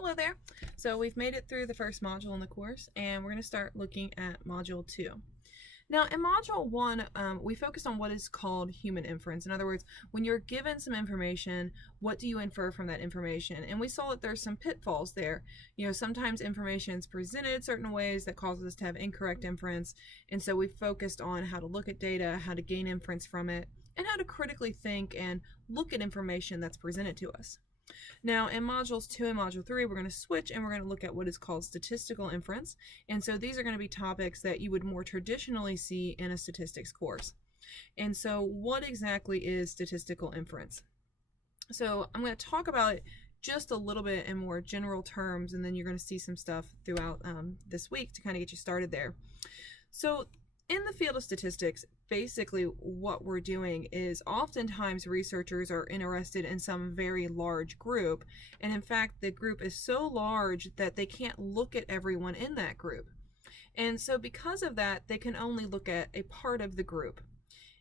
Hello there. So we've made it through the first module in the course, and we're going to start looking at Module 2. Now, in Module 1, we focused on what is called human inference. In other words, when you're given some information, what do you infer from that information? And we saw that there's some pitfalls there. Sometimes information is presented certain ways that causes us to have incorrect inference, and so we focused on how to look at data, how to gain inference from it, and how to critically think and look at information that's presented to us. Now, in Modules 2 and Module 3, we're going to switch and we're going to look at what is called statistical inference. And so these are going to be topics that you would more traditionally see in a statistics course. And so what exactly is statistical inference? So I'm going to talk about it just a little bit in more general terms, and then you're going to see some stuff throughout this week to kind of get you started there. So in the field of statistics, basically what we're doing is oftentimes researchers are interested in some very large group, and in fact the group is so large that they can't look at everyone in that group. And so because of that, they can only look at a part of the group.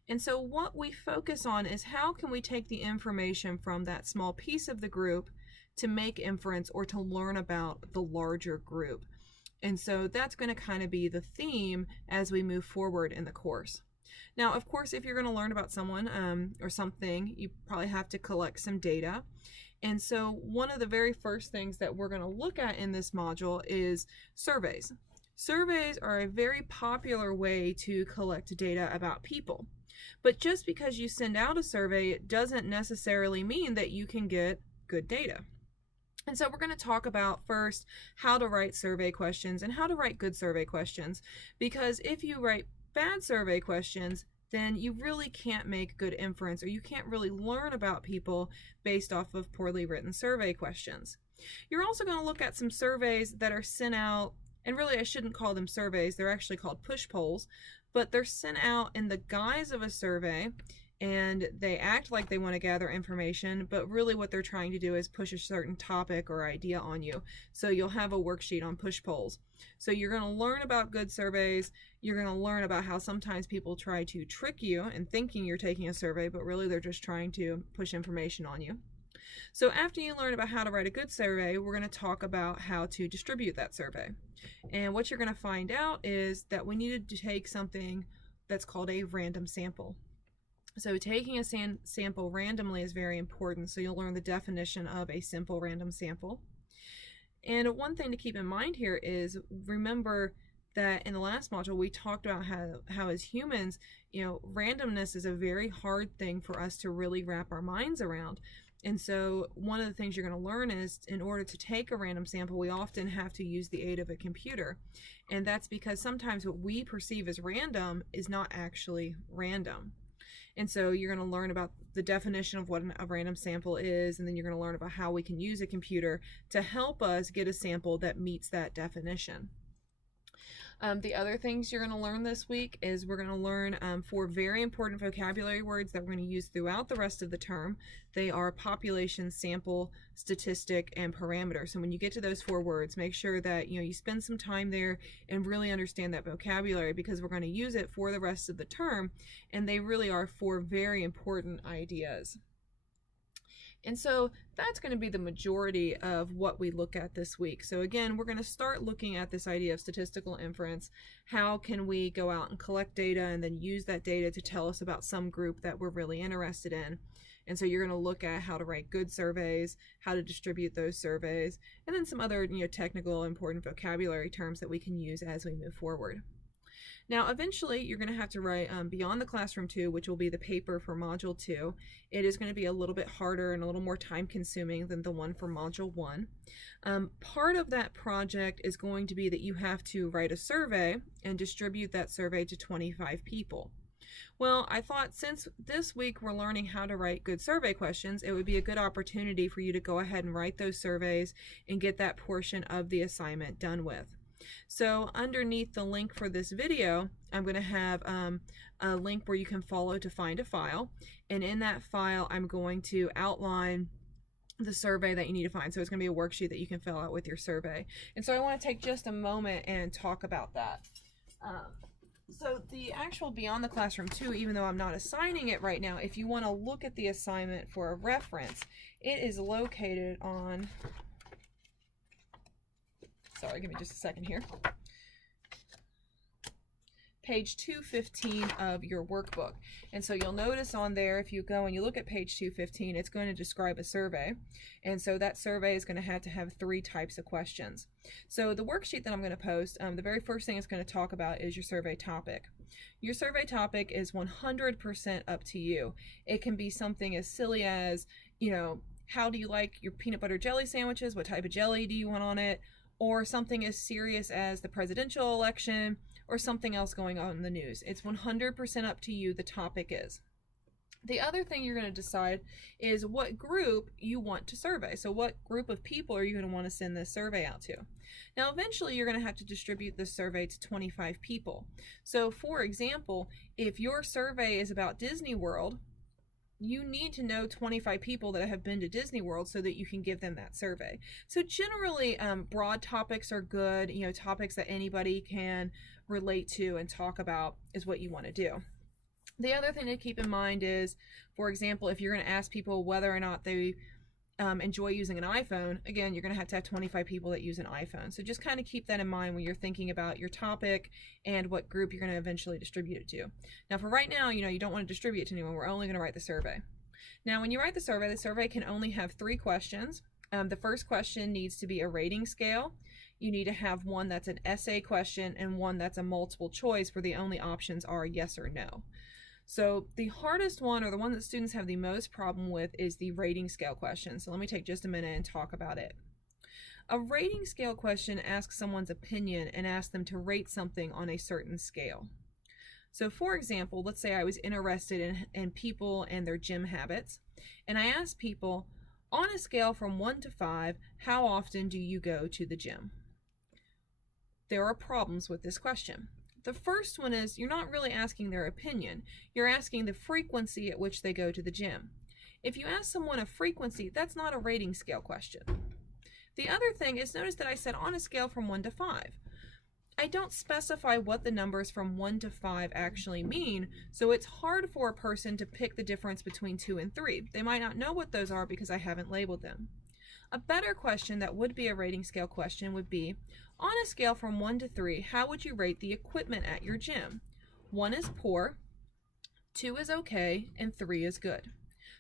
And so what we focus on is how can we take the information from that small piece of the group to make inference or to learn about the larger group. And so that's going to kind of be the theme as we move forward in the course. Now, of course, if you're going to learn about someone or something, you probably have to collect some data. And so one of the very first things that we're going to look at in this module is surveys. Surveys are a very popular way to collect data about people. But just because you send out a survey, it doesn't necessarily mean that you can get good data. And so we're going to talk about first how to write survey questions and how to write good survey questions, because if you write bad survey questions, then you really can't make good inference, or you can't really learn about people based off of poorly written survey questions. You're also going to look at some surveys that are sent out, and really I shouldn't call them surveys, they're actually called push polls, but they're sent out in the guise of a survey, and they act like they want to gather information, but really what they're trying to do is push a certain topic or idea on you. So you'll have a worksheet on push polls. So you're going to learn about good surveys. You're going to learn about how sometimes people try to trick you in thinking you're taking a survey, but really they're just trying to push information on you. So after you learn about how to write a good survey, we're going to talk about how to distribute that survey. And what you're going to find out is that we needed to take something that's called a random sample. So taking a sample randomly is very important, so you'll learn the definition of a simple random sample. And one thing to keep in mind here is, remember that in the last module we talked about how as humans, randomness is a very hard thing for us to really wrap our minds around. And so one of the things you're going to learn is, in order to take a random sample, we often have to use the aid of a computer. And that's because sometimes what we perceive as random is not actually random. And so you're going to learn about the definition of what a random sample is, and then you're going to learn about how we can use a computer to help us get a sample that meets that definition. The other things you're going to learn this week is we're going to learn 4 very important vocabulary words that we're going to use throughout the rest of the term. They are population, sample, statistic, and parameter. So when you get to those 4 words, make sure that you spend some time there and really understand that vocabulary, because we're going to use it for the rest of the term, and they really are 4 very important ideas. And so that's going to be the majority of what we look at this week. So again, we're going to start looking at this idea of statistical inference. How can we go out and collect data and then use that data to tell us about some group that we're really interested in? And so you're going to look at how to write good surveys, how to distribute those surveys, and then some other technical important vocabulary terms that we can use as we move forward. Now, eventually, you're going to have to write Beyond the Classroom 2, which will be the paper for Module 2. It is going to be a little bit harder and a little more time-consuming than the one for Module 1. Part of that project is going to be that you have to write a survey and distribute that survey to 25 people. Well, I thought since this week we're learning how to write good survey questions, it would be a good opportunity for you to go ahead and write those surveys and get that portion of the assignment done with. So underneath the link for this video, I'm going to have a link where you can follow to find a file. And in that file, I'm going to outline the survey that you need to find. So it's going to be a worksheet that you can fill out with your survey. And so I want to take just a moment and talk about that. So the actual Beyond the Classroom 2, even though I'm not assigning it right now, if you want to look at the assignment for a reference, it is located on Sorry, give me just a second here. Page 215 of your workbook. And so you'll notice on there, if you go and you look at page 215, it's going to describe a survey. And so that survey is going to have 3 types of questions. So the worksheet that I'm going to post, the very first thing it's going to talk about is your survey topic. Your survey topic is 100% up to you. It can be something as silly as, you know, how do you like your peanut butter jelly sandwiches? What type of jelly do you want on it? Or something as serious as the presidential election, or something else going on in the news. It's 100% up to you, the topic is. The other thing you're going to decide is what group you want to survey. So what group of people are you going to want to send this survey out to? Now eventually you're going to have to distribute this survey to 25 people. So for example, if your survey is about Disney World, you need to know 25 people that have been to Disney World so that you can give them that survey. So generally, broad topics are good. You know, topics that anybody can relate to and talk about is what you want to do. The other thing to keep in mind is, for example, if you're going to ask people whether or not they enjoy using an iPhone, again, you're going to have 25 people that use an iPhone. So just kind of keep that in mind when you're thinking about your topic and what group you're going to eventually distribute it to. Now, for right now, you know, you don't want to distribute it to anyone. We're only going to write the survey. Now, when you write the survey can only have 3 questions. The first question needs to be a rating scale. You need to have one that's an essay question and one that's a multiple choice where the only options are yes or no. So the hardest one, or the one that students have the most problem with, is the rating scale question. So let me take just a minute and talk about it. A rating scale question asks someone's opinion and asks them to rate something on a certain scale. So for example, let's say I was interested in people and their gym habits, and I asked people, on a scale from 1 to 5, how often do you go to the gym? There are problems with this question. The first one is you're not really asking their opinion. You're asking the frequency at which they go to the gym. If you ask someone a frequency, that's not a rating scale question. The other thing is, notice that I said on a scale from 1 to 5. I don't specify what the numbers from 1 to 5 actually mean, so it's hard for a person to pick the difference between 2 and 3. They might not know what those are because I haven't labeled them. A better question that would be a rating scale question would be, on a scale from 1 to 3, how would you rate the equipment at your gym? 1 is poor, 2 is okay, and 3 is good.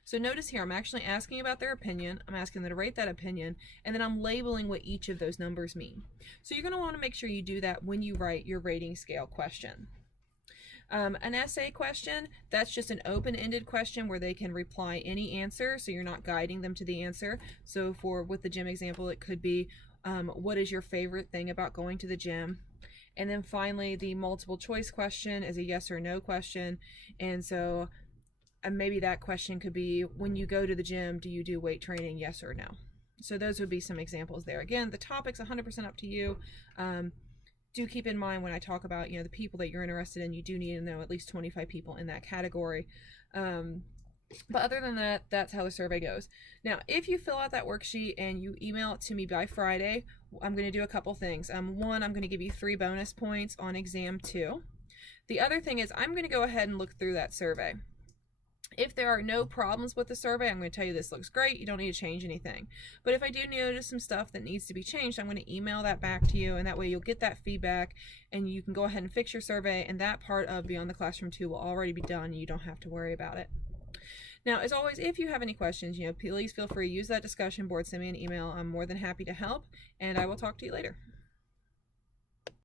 So notice here, I'm actually asking about their opinion, I'm asking them to rate that opinion, and then I'm labeling what each of those numbers mean. So you're going to want to make sure you do that when you write your rating scale question. An essay question, that's just an open-ended question where they can reply any answer, so you're not guiding them to the answer. So with the gym example, it could be, what is your favorite thing about going to the gym? And then finally, the multiple choice question is a yes or no question. And so maybe that question could be, when you go to the gym, do you do weight training, yes or no? So those would be some examples there. Again, the topic's 100% up to you. Do keep in mind when I talk about, you know, the people that you're interested in, you do need to know at least 25 people in that category. But other than that, that's how the survey goes. Now, if you fill out that worksheet and you email it to me by Friday, I'm going to do a couple things. One, I'm going to give you 3 bonus points on exam 2. The other thing is I'm going to go ahead and look through that survey. If there are no problems with the survey, I'm going to tell you this looks great, you don't need to change anything. But if I do notice some stuff that needs to be changed, I'm going to email that back to you, and that way you'll get that feedback and you can go ahead and fix your survey, and that part of Beyond the Classroom 2 will already be done and you don't have to worry about it. Now, as always, if you have any questions, please feel free to use that discussion board, send me an email. I'm more than happy to help, and I will talk to you later.